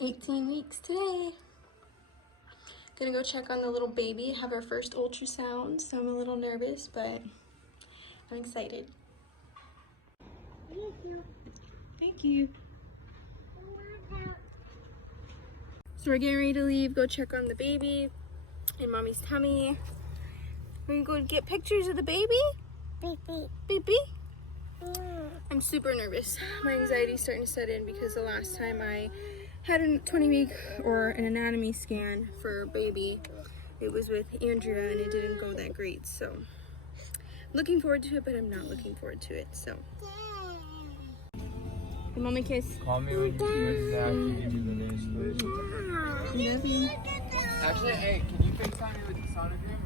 18 weeks today. Gonna go check on the little baby, have our first ultrasound, so I'm a little nervous, but I'm excited. Thank you. Thank you. So we're getting ready to leave, go check on the baby in mommy's tummy. We're gonna go get pictures of the baby. Baby. Baby. I'm super nervous. My anxiety's starting to set in because the last time I had a 20-week or an anatomy scan for baby, it was with Andrea and it didn't go that great. So looking forward to it, but I'm not looking forward to it. So give mommy a kiss. Call me when you actually give you the news, please. Love you. Actually, hey, can you FaceTime me with the sonogram?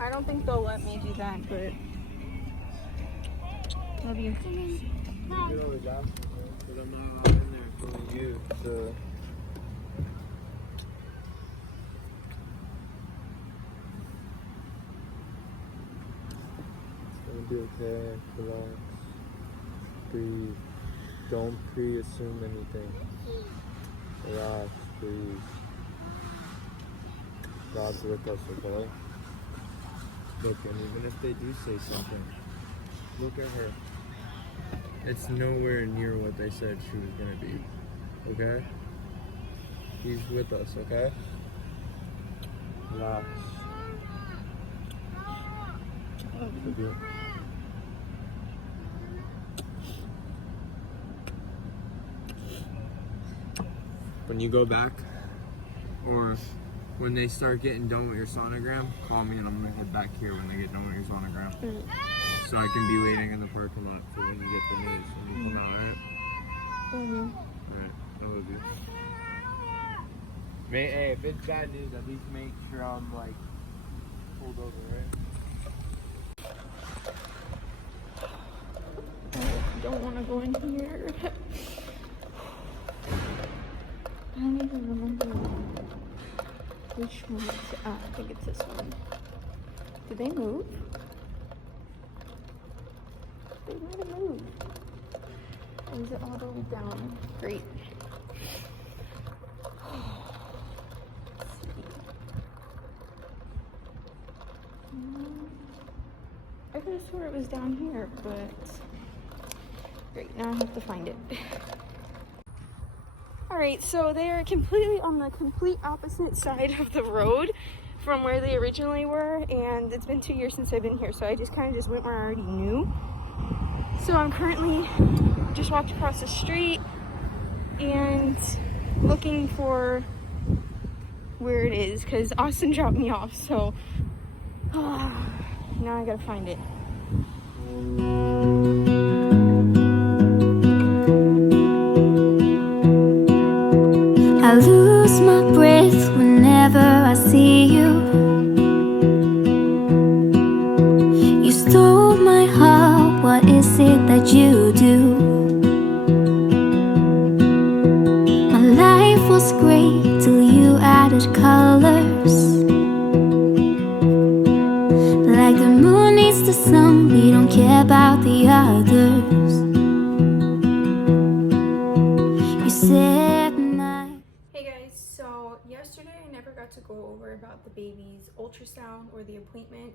I don't think they'll let me do that, but love you. You always ask me, but I'm not in there for you, so. It's gonna be okay. Relax. Breathe. Don't pre-assume anything. Relax, please. God's with us, okay? Look, and even if they do say something, look at her. It's nowhere near what they said she was gonna be. Okay? He's with us, okay? Relax. Love you. When you go back, or when they start getting done with your sonogram, call me and I'm gonna head back here when they get done with your sonogram. So I can be waiting in the parking lot for when you get the news and you come out, alright? Alright, I love you. Hey, if it's bad news, at least make sure I'm like pulled over, right? I don't want to go in here. I don't even remember which one it's at. I think it's this one. Did they move? They might have moved. Or is it all the way down? Great. I could have swore it was down here, but great, now I have to find it. Alright, so they are completely on the complete opposite side of the road from where they originally were, and it's been 2 years since I've been here, so I just kind of just went where I already knew. So I'm currently just walked across the street and looking for where it is, because Austin dropped me off, so now I gotta find it. I lose my breath whenever I see you. You stole my heart, what is it that you do? My life was great till you added colors. Like the moon needs the sun, we don't care about the others. You said Yesterday I never got to go over about the baby's ultrasound or the appointment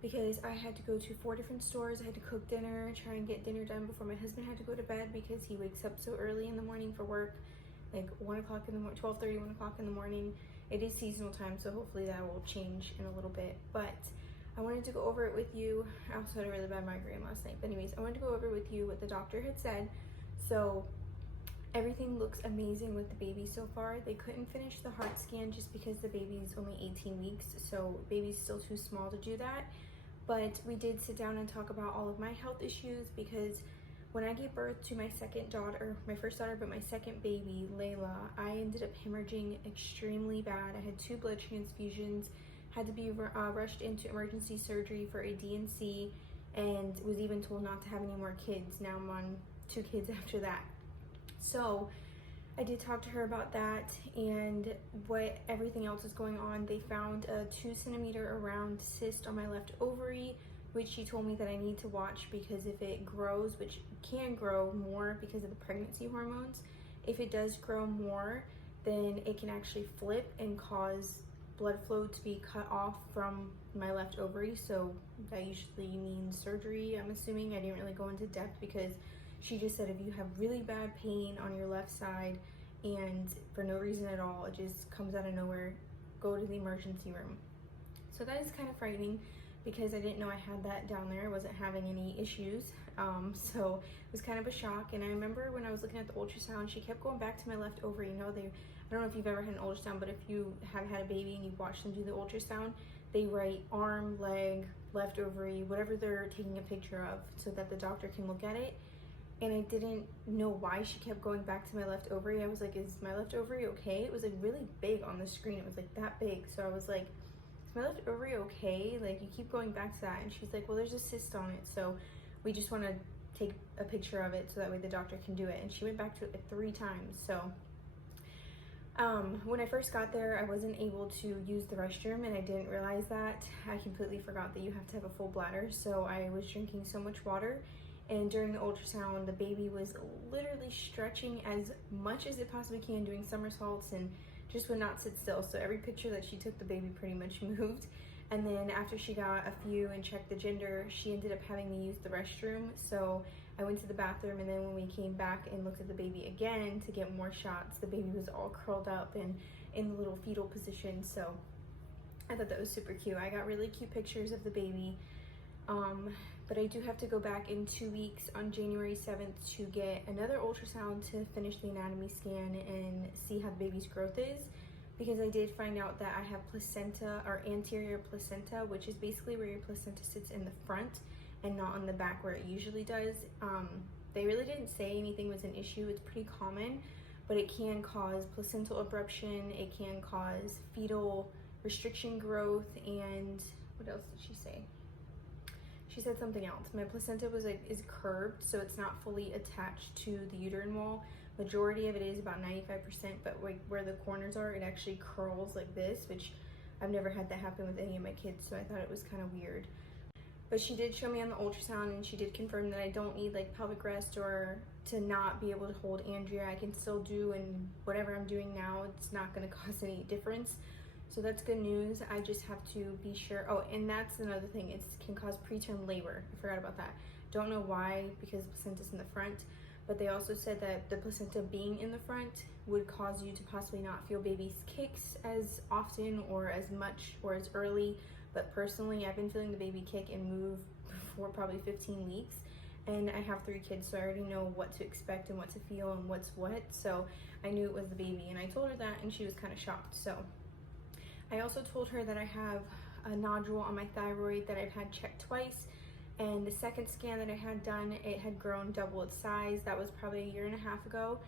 because I had to go to 4 different stores. I had to cook dinner, try and get dinner done before my husband had to go to bed because he wakes up so early in the morning for work, like 1 o'clock in the morning, 12:30, 1 o'clock in the morning. It is seasonal time, so hopefully that will change in a little bit, but I wanted to go over it with you. I also had a really bad migraine last night, but anyways, I wanted to go over with you what the doctor had said. So everything looks amazing with the baby so far. They couldn't finish the heart scan just because the baby's only 18 weeks, so baby's still too small to do that. But we did sit down and talk about all of my health issues because when I gave birth to my second daughter, my first daughter, but my second baby, Layla, I ended up hemorrhaging extremely bad. I had 2 blood transfusions, had to be rushed into emergency surgery for a D&C, and was even told not to have any more kids. Now I'm on 2 kids after that. So I did talk to her about that and what everything else is going on. They found a 2 centimeter around cyst on my left ovary, which she told me that I need to watch because if it grows, which can grow more because of the pregnancy hormones, if it does grow more, then it can actually flip and cause blood flow to be cut off from my left ovary. So that usually means surgery, I'm assuming. I didn't really go into depth because she just said if you have really bad pain on your left side and for no reason at all, it just comes out of nowhere, go to the emergency room. So that is kind of frightening because I didn't know I had that down there. I wasn't having any issues. So it was kind of a shock. And I remember when I was looking at the ultrasound, she kept going back to my left ovary. You know, I don't know if you've ever had an ultrasound, but if you have had a baby and you watch them do the ultrasound, they write arm, leg, left ovary, whatever they're taking a picture of so that the doctor can look at it. And I didn't know why she kept going back to my left ovary. I was like, is my left ovary okay? It was like really big on the screen. It was like that big. So I was like, is my left ovary okay? Like, you keep going back to that. And she's like, well, there's a cyst on it, so we just want to take a picture of it so that way the doctor can do it. And she went back to it like 3 times. So when I first got there, I wasn't able to use the restroom, and I didn't realize that. I completely forgot that you have to have a full bladder. So I was drinking so much water, and during the ultrasound, the baby was literally stretching as much as it possibly can, doing somersaults, and just would not sit still. So every picture that she took, the baby pretty much moved. And then after she got a few and checked the gender, she ended up having to use the restroom. So I went to the bathroom, and then when we came back and looked at the baby again to get more shots, the baby was all curled up and in the little fetal position. So I thought that was super cute. I got really cute pictures of the baby. But I do have to go back in 2 weeks on January 7th to get another ultrasound to finish the anatomy scan and see how the baby's growth is, because I did find out that I have placenta, or anterior placenta, which is basically where your placenta sits in the front and not on the back where it usually does. They really didn't say anything was an issue. It's pretty common, but it can cause placental abruption, it can cause fetal restriction growth, and what else did she say? She said something else. My placenta is curved, so it's not fully attached to the uterine wall. Majority of it is about 95%, but like where the corners are, it actually curls like this, which I've never had that happen with any of my kids, so I thought it was kind of weird. But she did show me on the ultrasound, and she did confirm that I don't need like pelvic rest or to not be able to hold Andrea. I can still do, and whatever I'm doing now, it's not going to cause any difference. So that's good news. I just have to be sure. Oh, and that's another thing. It can cause preterm labor. I forgot about that. Don't know why, because the placenta's in the front. But they also said that the placenta being in the front would cause you to possibly not feel baby's kicks as often or as much or as early. But personally, I've been feeling the baby kick and move for probably 15 weeks. And I have 3 kids, so I already know what to expect and what to feel and what's what. So I knew it was the baby, and I told her that, and she was kind of shocked. So I also told her that I have a nodule on my thyroid that I've had checked twice, and the second scan that I had done, it had grown double its size. That was probably 1.5 years ago,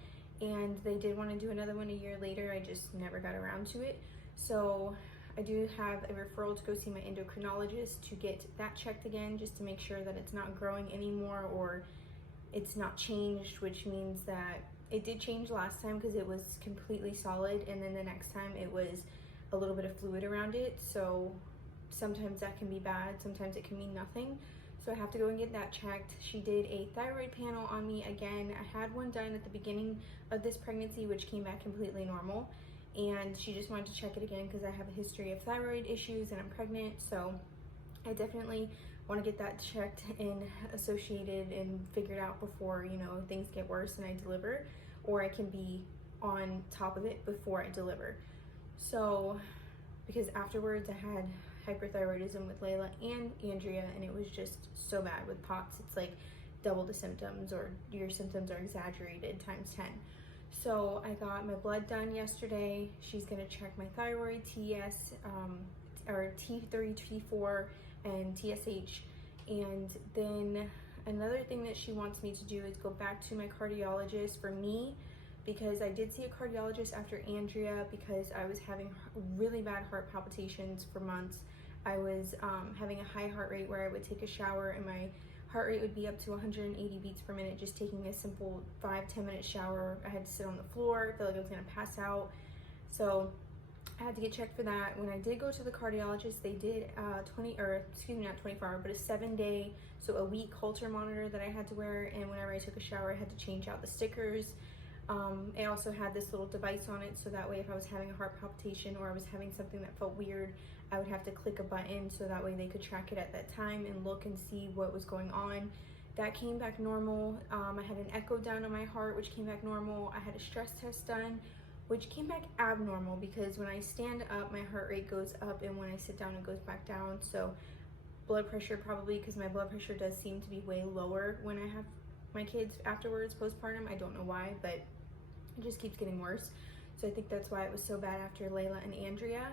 and they did want to do another one a year later. I just never got around to it. So I do have a referral to go see my endocrinologist to get that checked again, just to make sure that it's not growing anymore or it's not changed, which means that it did change last time because it was completely solid, and then the next time it was a little bit of fluid around it. So sometimes that can be bad, sometimes it can mean nothing. So I have to go and get that checked. She did a thyroid panel on me again. I had one done at the beginning of this pregnancy, which came back completely normal, and she just wanted to check it again because I have a history of thyroid issues and I'm pregnant. So I definitely want to get that checked and associated and figured out before, you know, things get worse and I deliver, or I can be on top of it before I deliver. So, because afterwards I had hyperthyroidism with Layla and Andrea, and it was just so bad with POTS. It's like double the symptoms, or your symptoms are exaggerated times 10. So I got my blood done yesterday. She's gonna check my thyroid, TS, or T3, T4, and TSH. And then another thing that she wants me to do is go back to my cardiologist for me, because I did see a cardiologist after Andrea because I was having really bad heart palpitations for months. I was having a high heart rate where I would take a shower and my heart rate would be up to 180 beats per minute, just taking a simple 5-10 minute shower. I had to sit on the floor, I felt like I was gonna pass out. So I had to get checked for that. When I did go to the cardiologist, they did not 24 hour, but a 7-day, so a week Holter monitor that I had to wear. And whenever I took a shower, I had to change out the stickers. It also had this little device on it, so that way if I was having a heart palpitation or I was having something that felt weird, I would have to click a button so that way they could track it at that time and look and see what was going on. That came back normal. I had an echo done on my heart, which came back normal. I had a stress test done, which came back abnormal because when I stand up, my heart rate goes up, and when I sit down, it goes back down. So blood pressure probably, because my blood pressure does seem to be way lower when I have my kids afterwards, postpartum. I don't know why, but it just keeps getting worse. So I think that's why it was so bad after Layla and Andrea.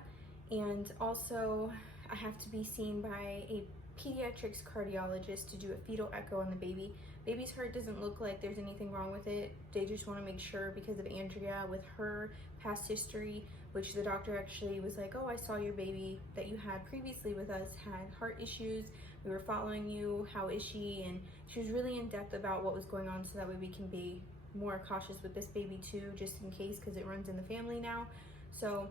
And also, I have to be seen by a pediatrics cardiologist to do a fetal echo on the baby. Baby's heart doesn't look like there's anything wrong with it. They just want to make sure because of Andrea with her past history, which the doctor actually was like, oh, I saw your baby that you had previously with us had heart issues. We were following you. How is she? And she was really in depth about what was going on so that way we can be more cautious with this baby too, just in case, because it runs in the family now. So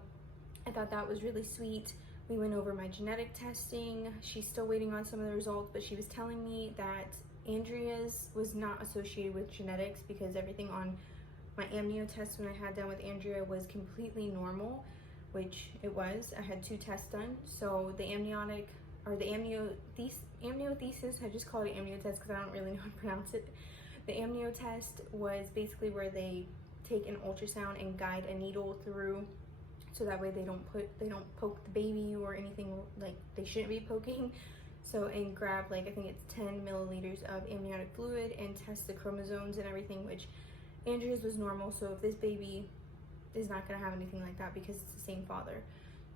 I thought that was really sweet. We went over my genetic testing. She's still waiting on some of the results, but she was telling me that Andrea's was not associated with genetics because everything on my amnio test when I had done with Andrea was completely normal, which it was. I had 2 tests done. So the amniotic, or the amniothesis, I just call it an amnio test because I don't really know how to pronounce it. The amnio test was basically where they take an ultrasound and guide a needle through, so that way they don't poke the baby or anything like they shouldn't be poking. So, and grab like, I think it's 10 milliliters of amniotic fluid and test the chromosomes and everything, which Andrea's was normal. So if this baby is not gonna have anything like that because it's the same father.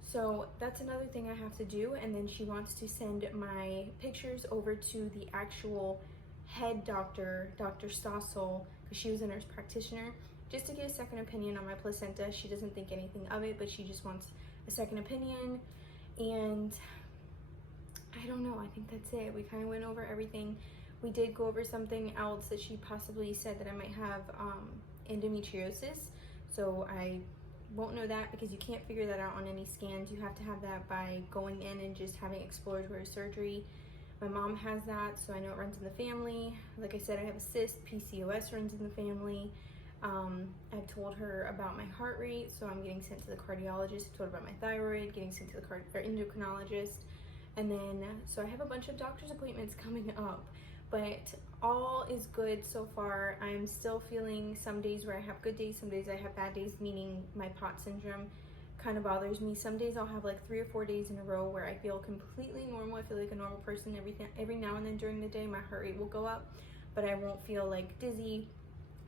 So that's another thing I have to do. And then she wants to send my pictures over to the actual head doctor, Dr. Stossel, because she was a nurse practitioner, just to get a second opinion on my placenta. She doesn't think anything of it, but she just wants a second opinion. And I don't know, I think that's it. We kind of went over everything. We did go over something else that she possibly said that I might have endometriosis. So I won't know that because you can't figure that out on any scans. You have to have that by going in and just having exploratory surgery. My mom has that, so I know it runs in the family. Like I said, I have a cyst, PCOS runs in the family. I've told her about my heart rate, so I'm getting sent to the cardiologist. I told her about my thyroid, getting sent to the endocrinologist. And then, so I have a bunch of doctor's appointments coming up, but all is good so far. I'm still feeling some days where I have good days, some days I have bad days, meaning my POTS syndrome kind of bothers me. Some days I'll have like 3 or 4 days in a row where I feel completely normal. I feel like a normal person. Every now and then during the day, my heart rate will go up, but I won't feel like dizzy.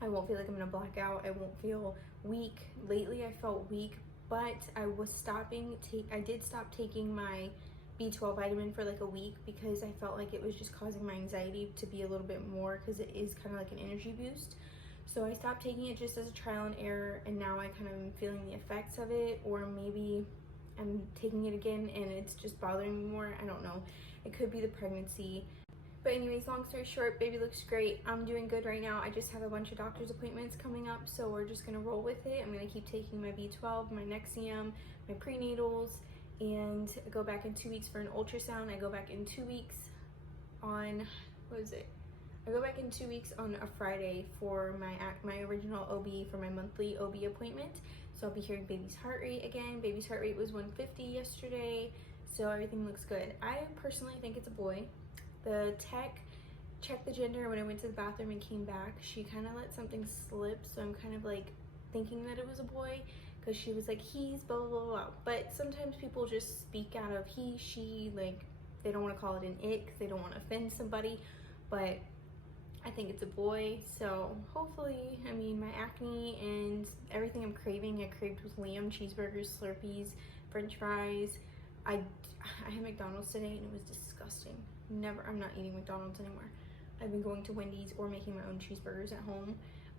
I won't feel like I'm gonna black out. I won't feel weak. Lately, I felt weak, but I did stop taking my B12 vitamin for like a week because I felt like it was just causing my anxiety to be a little bit more, because it is kind of like an energy boost. So I stopped taking it just as a trial and error, and now I kind of am feeling the effects of it, or maybe I'm taking it again and it's just bothering me more. I don't know. It could be the pregnancy. But anyways, long story short, baby looks great. I'm doing good right now. I just have a bunch of doctor's appointments coming up, so we're just gonna roll with it. I'm gonna keep taking my B12, my Nexium, my prenatals, and I go back in 2 weeks for an ultrasound. I go back in 2 weeks on, I go back in 2 weeks on a Friday for my original OB, for my monthly OB appointment. So I'll be hearing baby's heart rate again. Baby's heart rate was 150 yesterday, so everything looks good. I personally think it's a boy. The tech checked the gender when I went to the bathroom and came back. She kind of let something slip, so I'm kind of like thinking that it was a boy, because she was like, he's blah, blah, blah, blah. But sometimes people just speak out of he, she, like they don't want to call it an it because they don't want to offend somebody. But I think it's a boy, so hopefully, I mean, my acne and everything I'm craving, I craved with Liam, cheeseburgers, Slurpees, french fries. I had McDonald's today and it was disgusting. I'm not eating McDonald's anymore. I've been going to Wendy's or making my own cheeseburgers at home.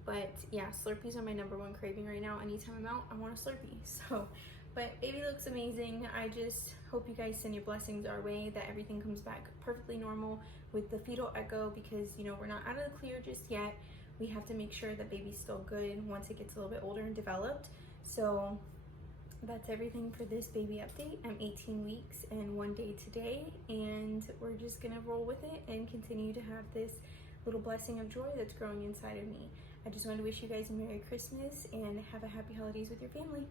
But yeah, Slurpees are my #1 craving right now. Anytime I'm out, I want a Slurpee. So, but baby looks amazing. I just hope you guys send your blessings our way, that everything comes back perfectly normal with the fetal echo, because you know, we're not out of the clear just yet. We have to make sure that baby's still good once it gets a little bit older and developed. So that's everything for this baby update. I'm 18 weeks and 1 day today, and we're just gonna roll with it and continue to have this little blessing of joy that's growing inside of me. I just want to wish you guys a Merry Christmas and have a happy holidays with your family.